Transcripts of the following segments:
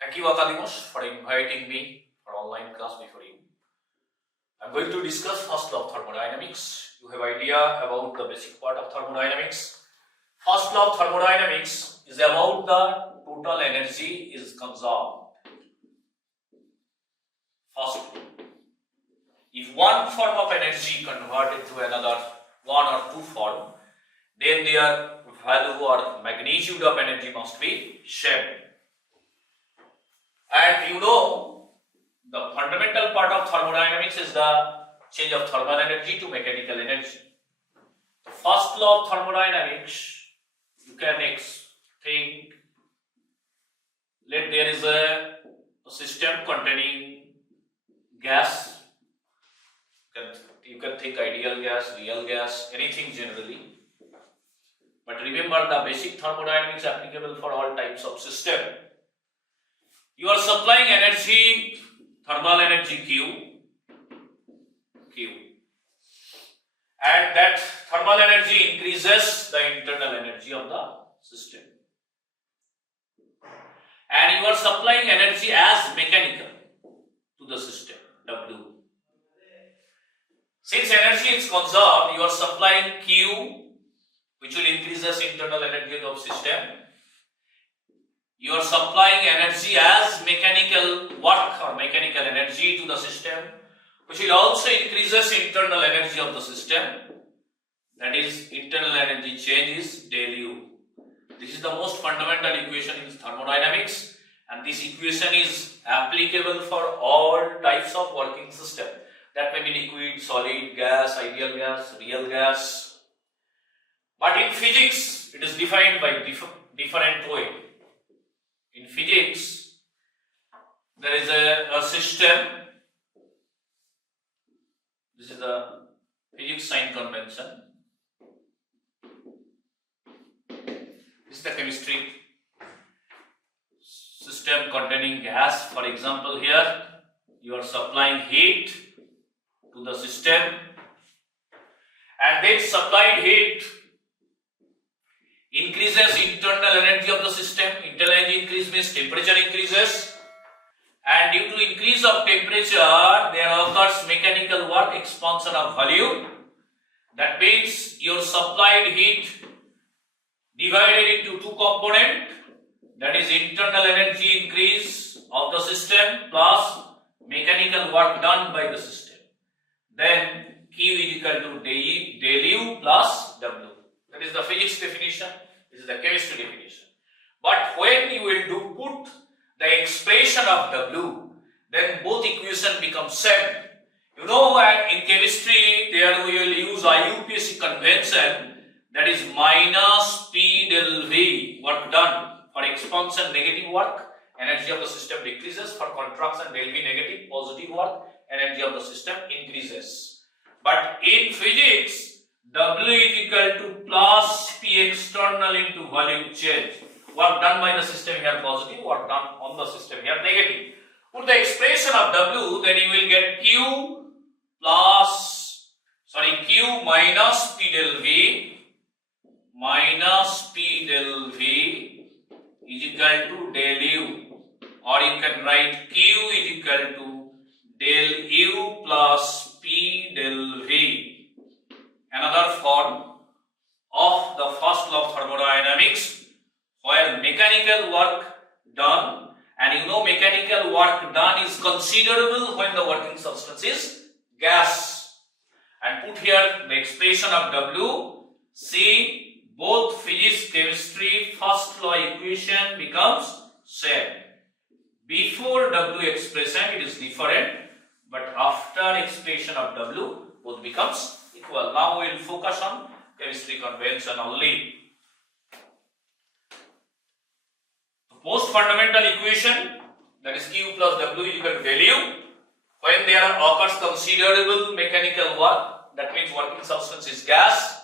Thank you, AKADIMOS, for inviting me for online class before you. I am going to discuss first law of thermodynamics. You have idea about the basic part of thermodynamics. First law of thermodynamics is about the total energy is conserved. First, if one form of energy converted to another one or two form, then their value or magnitude of energy must be same. And you know, the fundamental part of thermodynamics is the change of thermal energy to mechanical energy. The first law of thermodynamics, you can think, let there is a system containing gas. You can think ideal gas, real gas, anything generally. But remember, the basic thermodynamics applicable for all types of system. You are supplying energy, thermal energy Q, and that thermal energy increases the internal energy of the system. And you are supplying energy as mechanical to the system, W. Since energy is conserved, you are supplying Q, which will increase the internal energy of the system. You are supplying energy as mechanical work or mechanical energy to the system, which will also increase the internal energy of the system. That is, internal energy change is del U. This is the most fundamental equation in thermodynamics, and this equation is applicable for all types of working system. That may be liquid, solid, gas, ideal gas, real gas. But in physics, it is defined by different way. In physics, there is a system. This is the physics sign convention. This is the chemistry. System containing gas. For example, here you are supplying heat to the system, and then supplied heat increases internal energy of the system. Internal energy increase means temperature increases, and due to increase of temperature there occurs mechanical work, expansion of volume. That means your supplied heat divided into two components, that is internal energy increase of the system plus mechanical work done by the system. Then Q is equal to del U plus W. That is the physics definition. This is the chemistry definition. But when you will put the expression of W, then both equations become same. You know, in chemistry, there we will use IUPAC convention, that is minus P del V, work done. For expansion, negative work, energy of the system decreases. For contraction, del V negative, positive work, energy of the system increases. But in physics, W is equal to plus P external into volume change. Work done by the system here positive, work done on the system here negative. Put the expression of W, then you will get Q minus P del V is equal to del U, or you can write Q is equal to del U plus P del V. Another form of the first law of thermodynamics, where mechanical work done, and you know mechanical work done is considerable when the working substance is gas. And put here the expression of W. See, both physics, chemistry, first law equation becomes same. Before W expression it is different, but after expression of W both becomes equal. Now we will focus on chemistry convention only. The most fundamental equation, that is Q plus W is equal to del U. When there occurs considerable mechanical work, that means working substance is gas,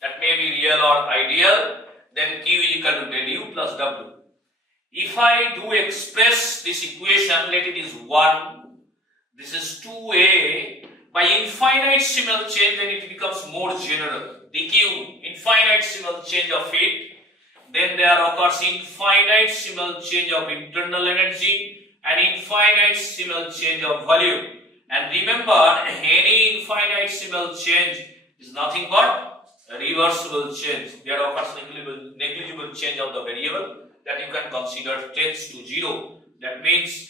that may be real or ideal, then Q is equal to del U plus W. If I do express this equation, let it is 1, this is 2A, by infinitesimal change then it becomes more general. dq, infinitesimal change of heat, then there occurs infinitesimal change of internal energy and infinitesimal change of volume. And remember, any infinitesimal change is nothing but a reversible change. There occurs negligible change of the variable that you can consider tends to 0. That means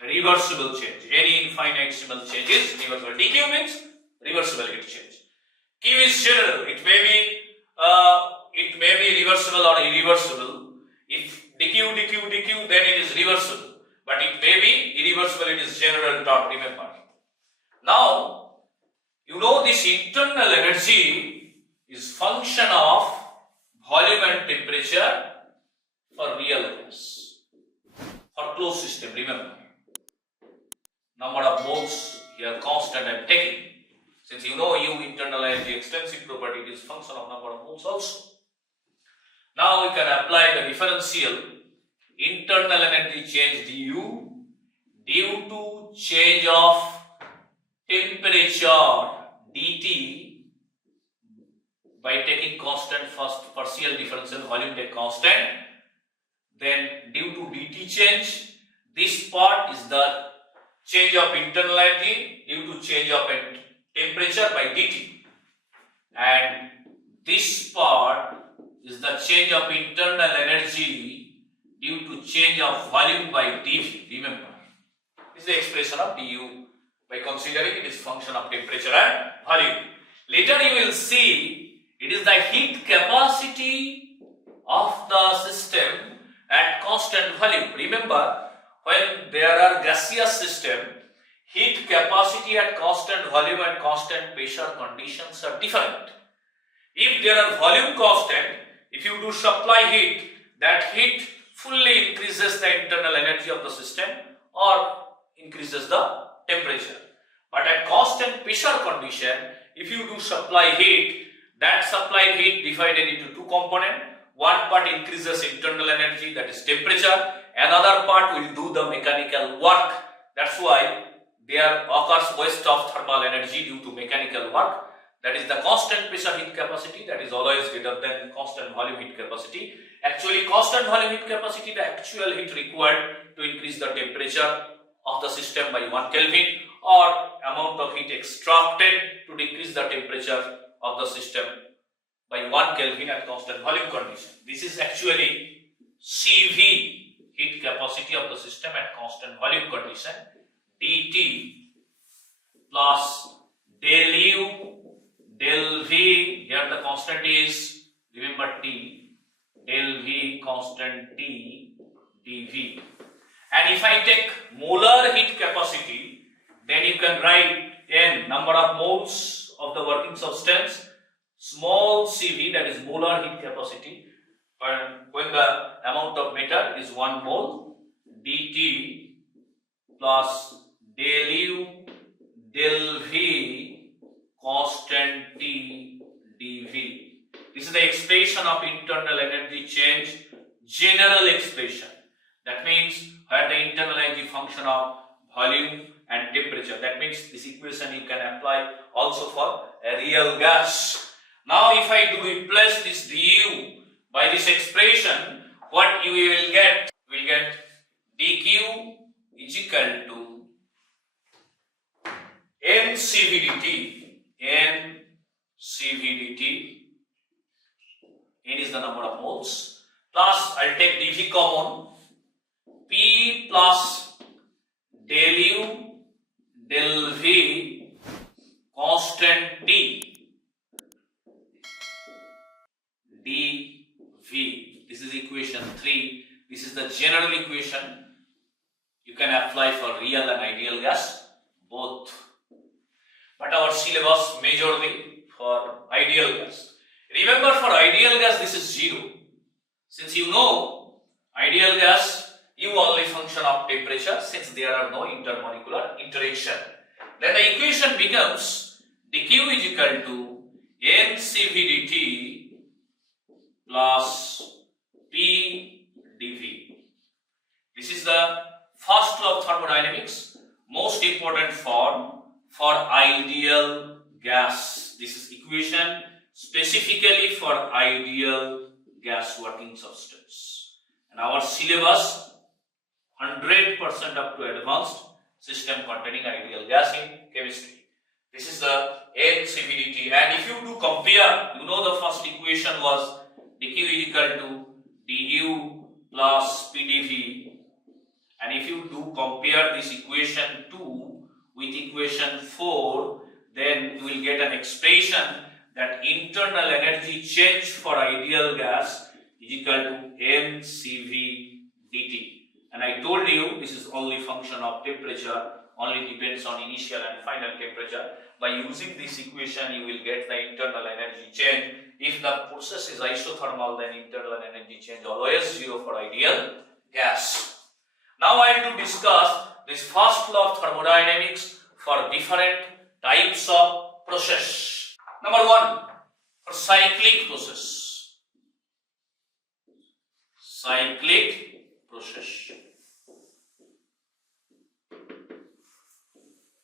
reversible change. Any infinitesimal change is reversible. dq means reversible heat change. Q is general. It may be reversible or irreversible. If dq, then it is reversible. But it may be irreversible. It is general term. Remember. Now, you know this internal energy is function of volume and temperature for real gas. For closed system, remember. Number of moles here constant I am taking. Since you know U internal energy extensive property, it is function of number of moles also. Now we can apply the differential internal energy change du due to change of temperature dt by taking constant first, partial differential volume take constant, then due to dt change, this part is the change of internal energy due to change of temperature by dt, and this part is the change of internal energy due to change of volume by dv. Remember, this is the expression of du by considering it is function of temperature and volume. Later you will see it is the heat capacity of the system at constant volume. Remember, when there are gaseous system, heat capacity at constant volume and constant pressure conditions are different. If there are volume constant, if you do supply heat, that heat fully increases the internal energy of the system or increases the temperature. But at constant pressure condition, if you do supply heat, that supplied heat divided into two components. One part increases internal energy, that is temperature. Another part will do the mechanical work. That's why there occurs waste of thermal energy due to mechanical work. That is the constant pressure heat capacity, that is always greater than constant volume heat capacity. Actually, constant volume heat capacity, the actual heat required to increase the temperature of the system by 1 Kelvin, or amount of heat extracted to decrease the temperature of the system by 1 Kelvin at constant volume condition. This is actually CV, heat capacity of the system at constant volume condition, dt plus del U del V, here the constant is, remember T, del V constant T dV. And if I take molar heat capacity, then you can write N, number of moles of the working substance, small cv, that is molar heat capacity, and when the amount of matter is 1 mole, dt plus del U del V constant T dV. This is the expression of internal energy change, general expression. That means where the internal energy function of volume and temperature. That means this equation you can apply also for a real gas. Now if I do replace this du by this expression, what you will get? We will get dq is equal to ncv dt. N is the number of moles, plus I will take dv common, P plus del U del V constant T dV. This is equation 3. This is the general equation. You can apply for real and ideal gas, both. But our syllabus majorly for ideal gas. Remember, for ideal gas this is 0. Since you know ideal gas, U only function of temperature, since there are no intermolecular interaction. Then the equation becomes dq is equal to ncv dt plus P dV. This is the first law of thermodynamics, most important form for ideal gas. This is equation specifically for ideal gas working substance. And our syllabus 100% up to advanced system containing ideal gas in chemistry. This is the NCVDT, and if you do compare, you know the first equation was dq is equal to du plus pdv, and if you do compare this equation 2 with equation 4, then you will get an expression that internal energy change for ideal gas is equal to mcv dt. And I told you this is only function of temperature, only depends on initial and final temperature. By using this equation, you will get the internal energy change. If the process is isothermal, then internal energy change always 0 for ideal gas. Now I will discuss this first law of thermodynamics for different types of process. Number 1, for cyclic process. Cyclic process.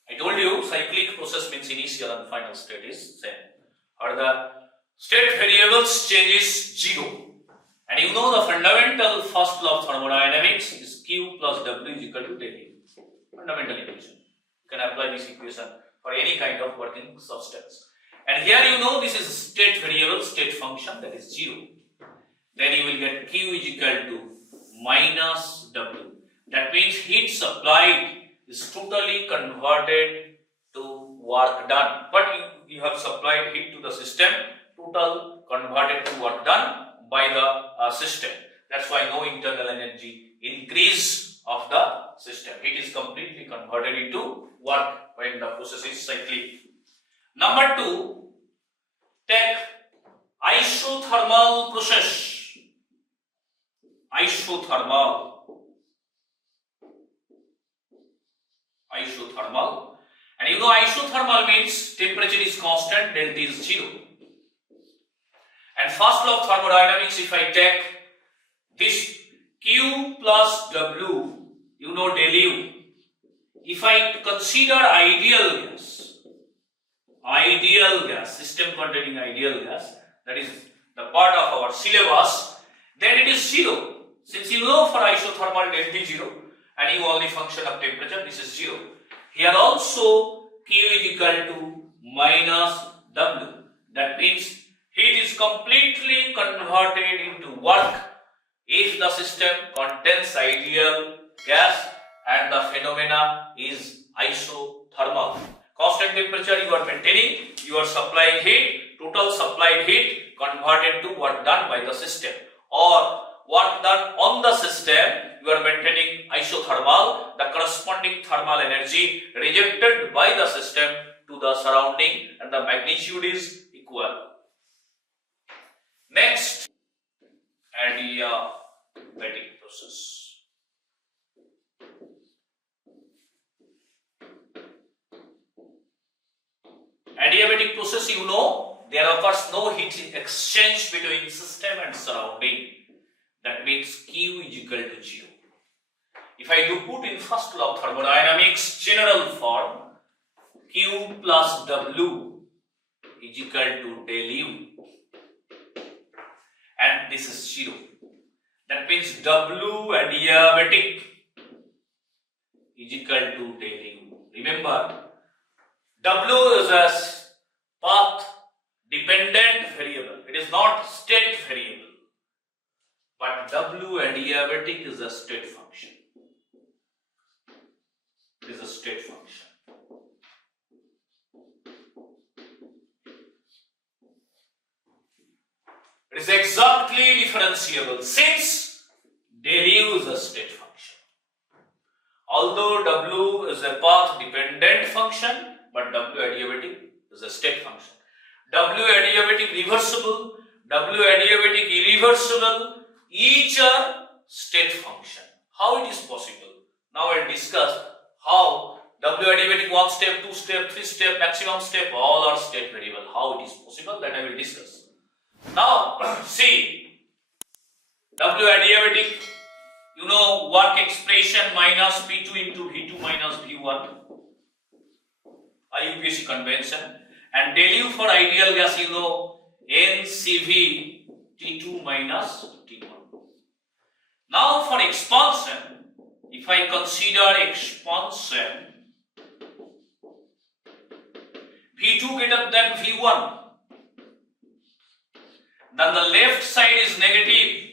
I told you cyclic process means initial and final state is same, or the state variables changes 0. And you know the fundamental first law of thermodynamics is Q plus W is equal to del U. Fundamental equation. You can apply this equation for any kind of working substance. And here you know this is state variable, state function, that is 0. Then you will get Q is equal to minus W. That means heat supplied is totally converted to work done. But you have supplied heat to the system, total converted to work done by the system. That's why no internal energy increase of the system. Heat is completely converted into work when the process is cyclic. Number 2, take isothermal process. Isothermal. And you know isothermal means temperature is constant, delta is 0. And first law of thermodynamics, if I take this Q plus W, you know del U. If I consider ideal gas, system containing ideal gas, that is the part of our syllabus, then it is 0. Since you know for isothermal delta 0 and U only function of temperature, this is 0. Here also Q is equal to minus W. That means heat is completely converted into work if the system contains ideal gas and the phenomena is isothermal. Constant temperature you are maintaining, you are supplying heat, total supplied heat converted to work done by the system, or work done on the system, you are maintaining isothermal, the corresponding thermal energy rejected by the system to the surrounding and the magnitude is equal. Next, adiabatic process. Adiabatic process, you know, there occurs no heat exchange between system and surrounding. That means Q is equal to 0. If I do put in first law of thermodynamics general form, Q plus W is equal to del U, and this is 0. That means W adiabatic is equal to del U. Remember, W is a path dependent variable. It is not state variable. But W adiabatic is a state function. It is a state function. It is exactly differentiable since del U is a state function. Although W is a path dependent function, but W adiabatic is a state function. W adiabatic reversible, W adiabatic irreversible, each are state function. How it is possible? Now I will discuss how W adiabatic 1 step, 2 step, 3 step, maximum step, all are state variable. How it is possible, that I will discuss. Now see, W adiabatic, you know work expression minus P2 into V2 minus V1, IUPAC convention, and del U for ideal gas, you know NCV T2 minus T1. Now for expansion, if I consider expansion V2 greater than V1, then the left side is negative,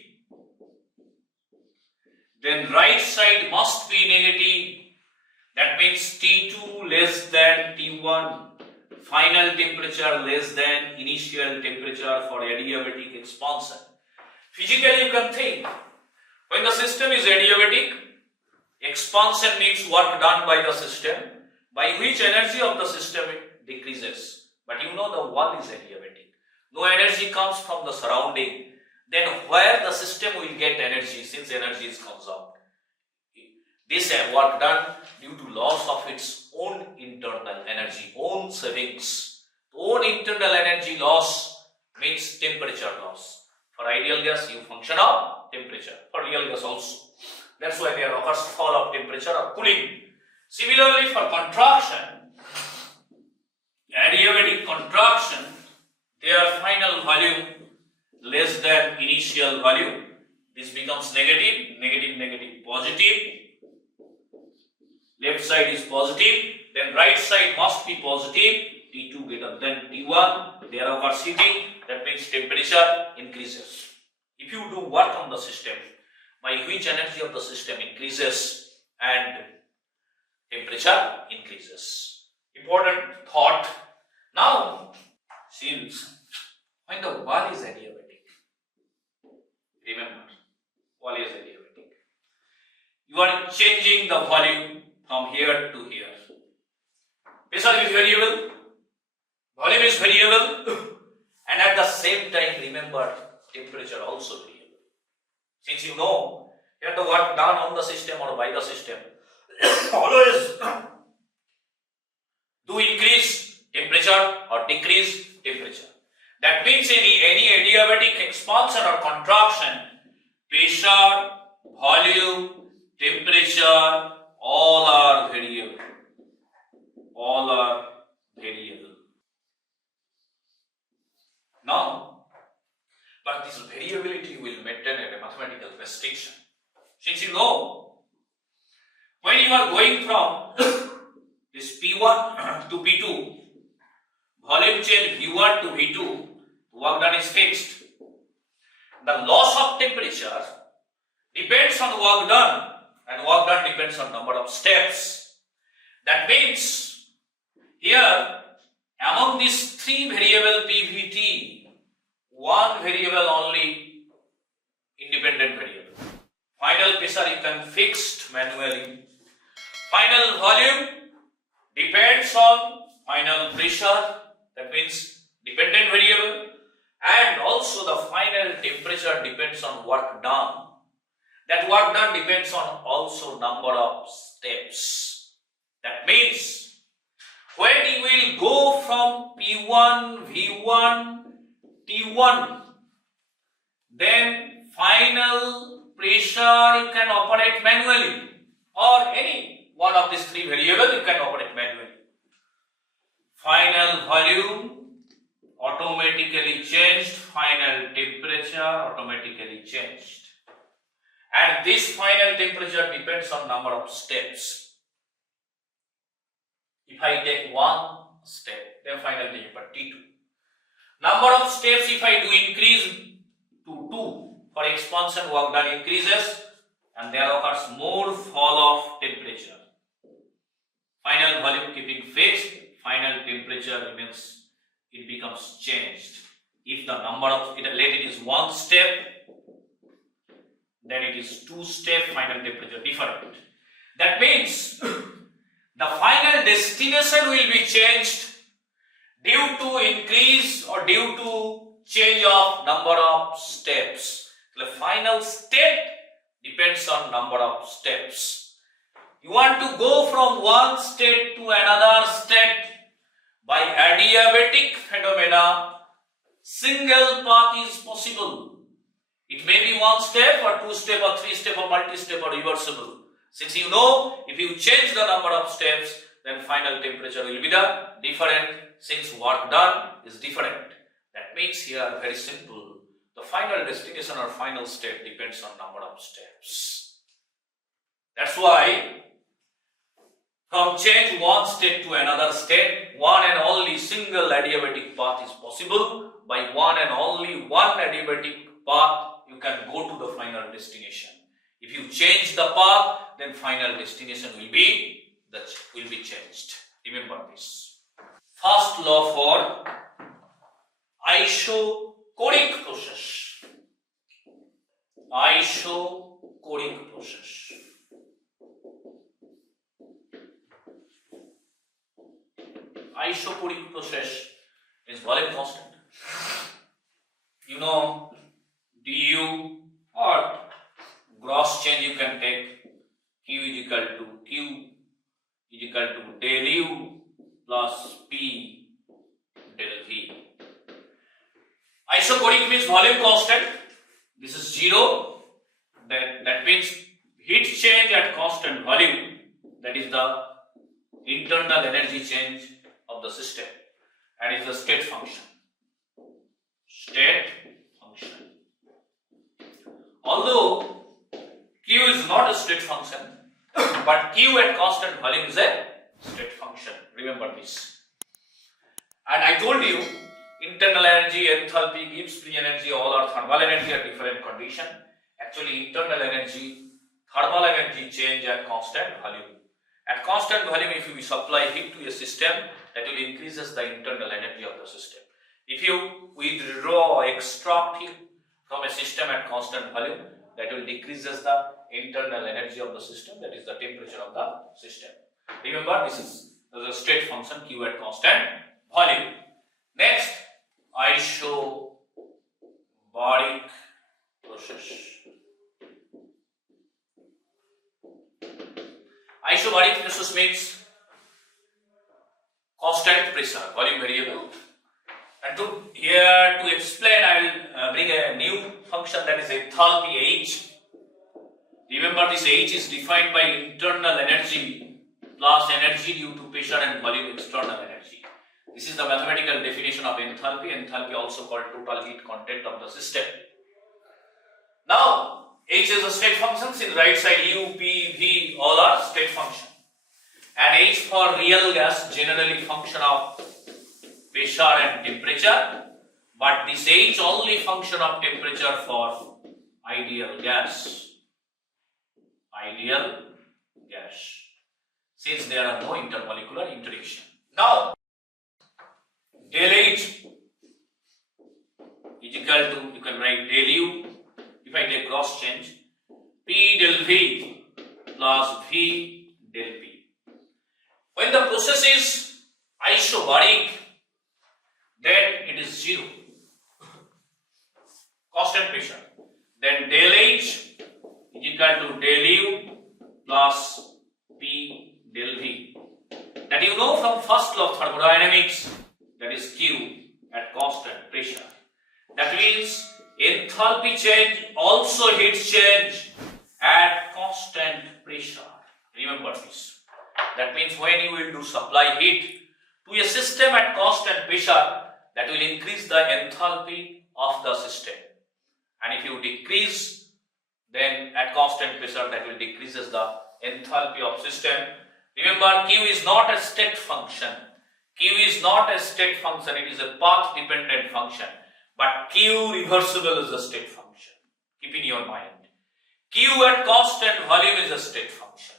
then right side must be negative. That means T2 less than T1, final temperature less than initial temperature for adiabatic expansion. Physically you can think, when the system is adiabatic, expansion means work done by the system, by which energy of the system it decreases. But you know the wall is adiabatic. No energy comes from the surrounding. Then where the system will get energy, since energy is conserved? This work done due to loss of its own internal energy, own savings. Own internal energy loss means temperature loss. For ideal gas, you function of temperature. For real gas also. That's why there occurs fall of temperature or cooling. Similarly, for contraction, adiabatic contraction, their final value less than initial value. This becomes negative, negative, negative, positive. Left side is positive, then right side must be positive. T2 greater than T1, there occurs heating, that means temperature increases. If you do work on the system, by which energy of the system increases and temperature increases. Important thought. Now, since when the wall is adiabatic, remember, wall is adiabatic, you are changing the volume from here to here. Pressure is variable, volume is variable, and at the same time, remember, temperature also variable. Since you know, here the work done on the system or by the system, always do increase temperature or decrease temperature. That means any adiabatic expansion or contraction, pressure, volume, temperature, all are variable. All are variable. Now, but this variability will maintain a mathematical restriction. Since you know, when you are going from this P1 to P2, volume change V1 to V2, work done is fixed. The loss of temperature depends on work done, and work done depends on number of steps. That means here among these three variable PVT, one variable only independent variable. Final pressure you can fix manually. Final volume depends on final pressure, that means dependent variable, and also the final temperature depends on work done. That work done depends on also number of steps. That means when you will go from P1, V1, T1, then final pressure you can operate manually, or any one of these three variables you can operate manually. Final volume automatically changed, final temperature automatically changed, and this final temperature depends on number of steps. If I take one step, then final temperature T2. Number of steps if I do increase to 2, for expansion work done increases and there occurs more fall of temperature. Final volume keeping fixed, final temperature remains, it becomes changed. If the number of, let it is one step, then it is 2 step, final temperature different. That means the final destination will be changed due to increase or due to change of number of steps. The final state depends on number of steps. You want to go from one state to another state by adiabatic phenomena, single path is possible. It may be one step or 2 step or 3 step or multi-step or reversible. Since you know, if you change the number of steps, then final temperature will be the different, since work done is different. That makes here very simple. The final destination or final state depends on number of steps. That's why from change one state to another state, one and only single adiabatic path is possible. By one and only one adiabatic path, you can go to the final destination. If you change the path, then final destination will be changed. Remember this. First law for isochoric process. Isochoric process. Isochoric process is volume constant. You know, du or gross change you can take Q is equal to del U plus P del V. Isochoric means volume constant. This is 0. That means heat change at constant volume. That is the internal energy change of the system, and is the state function. State function. Although Q is not a state function, but Q at constant volume is a state function. Remember this. And I told you, internal energy, enthalpy, Gibbs free energy, all are thermal energy at different condition. Actually, internal energy, thermal energy change at constant volume. At constant volume, if you supply heat to a system, that will increases the internal energy of the system. If you withdraw, extract heat from a system at constant volume, that will decreases the internal energy of the system, that is the temperature of the system. Remember, this is the state function Q at constant volume. Next, isobaric process. Isobaric process means constant pressure, volume variable. And to explain, I will bring a new function, that is enthalpy H. Remember, this H is defined by internal energy plus energy due to pressure and volume external energy. This is the mathematical definition of enthalpy. Enthalpy also called total heat content of the system. Now, H is a state functions. In right side, U, P, V, all are state function. And H for real gas, generally function of pressure and temperature. But this H only function of temperature for ideal gas. Ideal gas. Since there are no intermolecular interaction. Now, del H is equal to, you can write del U, if I take gross change, P del V plus V del P. When the process is isobaric, then it is 0. Constant pressure. Then del H is equal to del U plus P del V. That you know from first law of thermodynamics, that is Q at constant pressure. That means enthalpy change also heat change at constant pressure. Remember this. That means when you will do supply heat to a system at constant pressure, that will increase the enthalpy of the system. And if you decrease, then at constant pressure, that will decreases the enthalpy of system. Remember, Q is not a state function. Q is not a state function, it is a path dependent function. But Q reversible is a state function. Keep in your mind. Q at constant volume is a state function.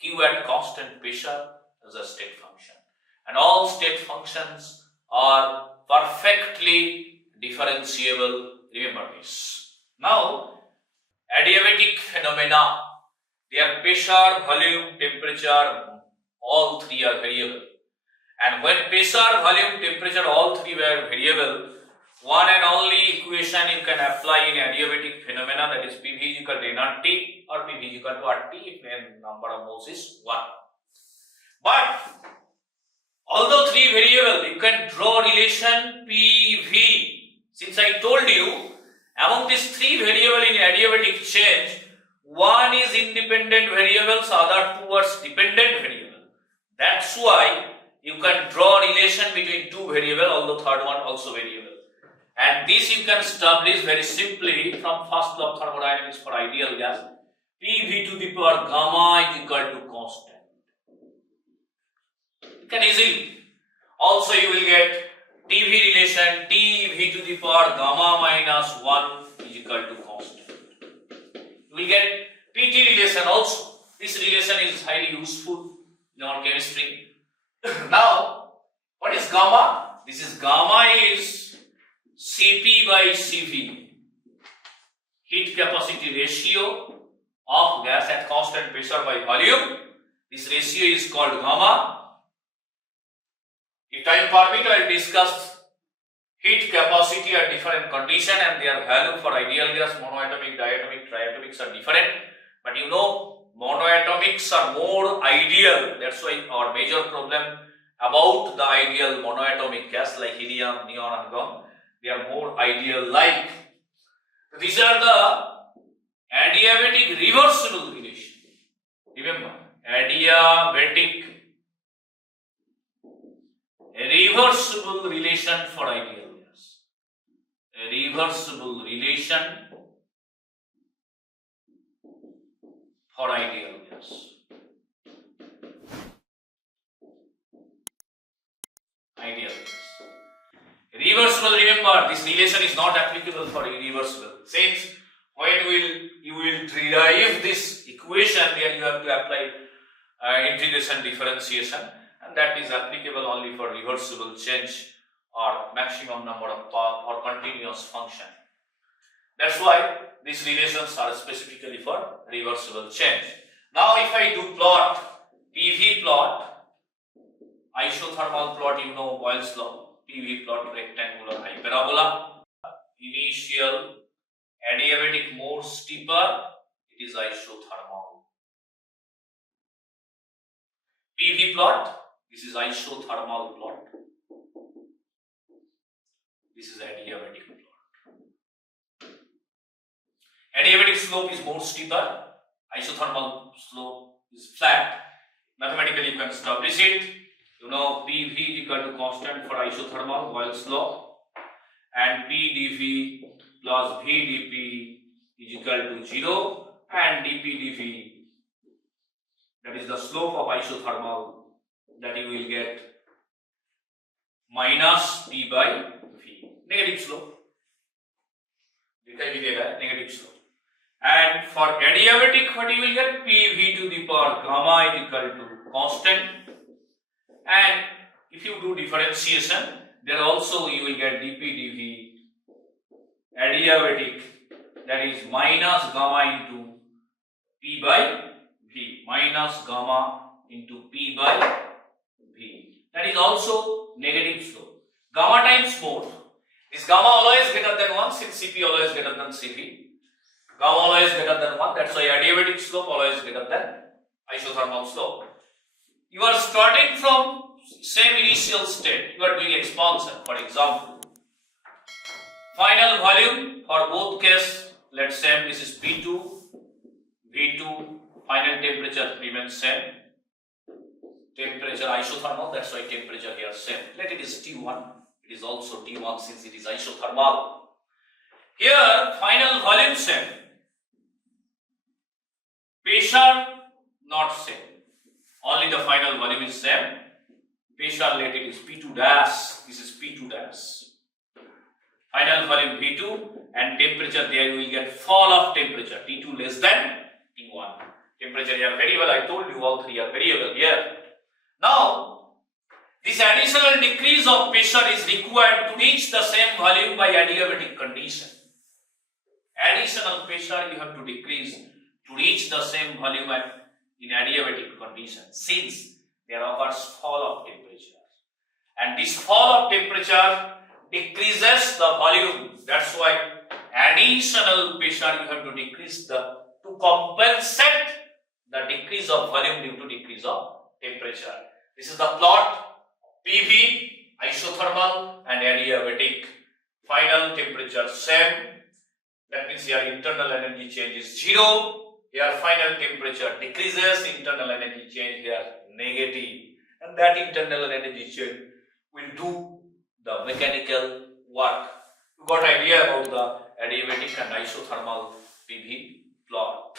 Q at constant pressure is a state function. And all state functions are perfectly differentiable. Remember this. Now, adiabatic phenomena, their pressure, volume, temperature, all three are variable. And when pressure, volume, temperature, all three were variable, one and only equation you can apply in adiabatic phenomena, that is PV is equal to nRT or PV is equal to RT if the number of moles is 1. But although three variable, you can draw relation PV. Since I told you, among these three variable in adiabatic change, one is independent variables, other two are dependent variable. That's why you can draw relation between two variable, although third one also variable. And this you can establish very simply from first law of thermodynamics for ideal gas. PV to the power gamma is equal to constant. You can easily. Also you will get TV relation TV to the power gamma minus 1 is equal to constant. You will get PT relation also. This relation is highly useful in our chemistry. Now, what is gamma? This is gamma is Cp by Cv, heat capacity ratio of gas at constant pressure by volume. This ratio is called gamma. If time permit, I will discuss heat capacity at different condition and their value for ideal gas. Monoatomic, diatomic, triatomics are different, but you know monoatomics are more ideal. That's why our major problem about the ideal monoatomic gas like helium, neon, argon, they are more ideal like. These are the adiabatic reversible relation. Remember, adiabatic reversible relation for ideal gas. A reversible relation for ideal gas. Ideal gas. Reversible, remember, this relation is not applicable for irreversible. Since when you will derive this equation, there you have to apply integration differentiation, and that is applicable only for reversible change or maximum number of path or continuous function. That's why these relations are specifically for reversible change. Now if I do plot, PV plot, isothermal plot, you know Boyle's law, PV plot rectangular hyperabola, initial adiabatic more steeper, it is isothermal. PV plot, this is isothermal plot, this is adiabatic plot. Adiabatic slope is more steeper, isothermal slope is flat. Mathematically you can establish it. You know PV is equal to constant for isothermal, Boyle's law, and PdV plus VdP is equal to 0, and dPdV, that is the slope of isothermal, that you will get minus P by V, negative slope, negative slope. And for adiabatic, what you will get? PV to the power gamma is equal to constant. And if you do differentiation, there also you will get dP dV adiabatic, that is minus gamma into P by V, minus gamma into P by V. That is also negative slope. Gamma times mode. Is gamma always greater than 1 since Cp always greater than Cv? Gamma always greater than 1. That's why adiabatic slope always greater than isothermal slope. You are starting from same initial state, you are doing expansion. For example, final volume for both case, let's say this is P2, V2, final temperature remains same. Temperature isothermal, that's why temperature here same. Let it is T1, it is also T1 since it is isothermal. Here final volume same, pressure not same, only the final volume is same. Pressure, let it is P2 dash, this is P2 dash. Final volume V2, and temperature there you will get fall of temperature, T2 less than T1. Temperature here variable, I told you all three are variable here. Now, this additional decrease of pressure is required to reach the same volume by adiabatic condition. Additional pressure you have to decrease to reach the same volume in adiabatic condition, since there occurs fall of temperature, and this fall of temperature decreases the volume. That's why additional pressure you have to decrease to compensate the decrease of volume due to decrease of temperature. This is the plot PV, isothermal and adiabatic. Final temperature same. That means here internal energy change is 0. Here final temperature decreases, internal energy change here negative, and that internal energy change will do the mechanical work. You got idea about the adiabatic and isothermal PV plot.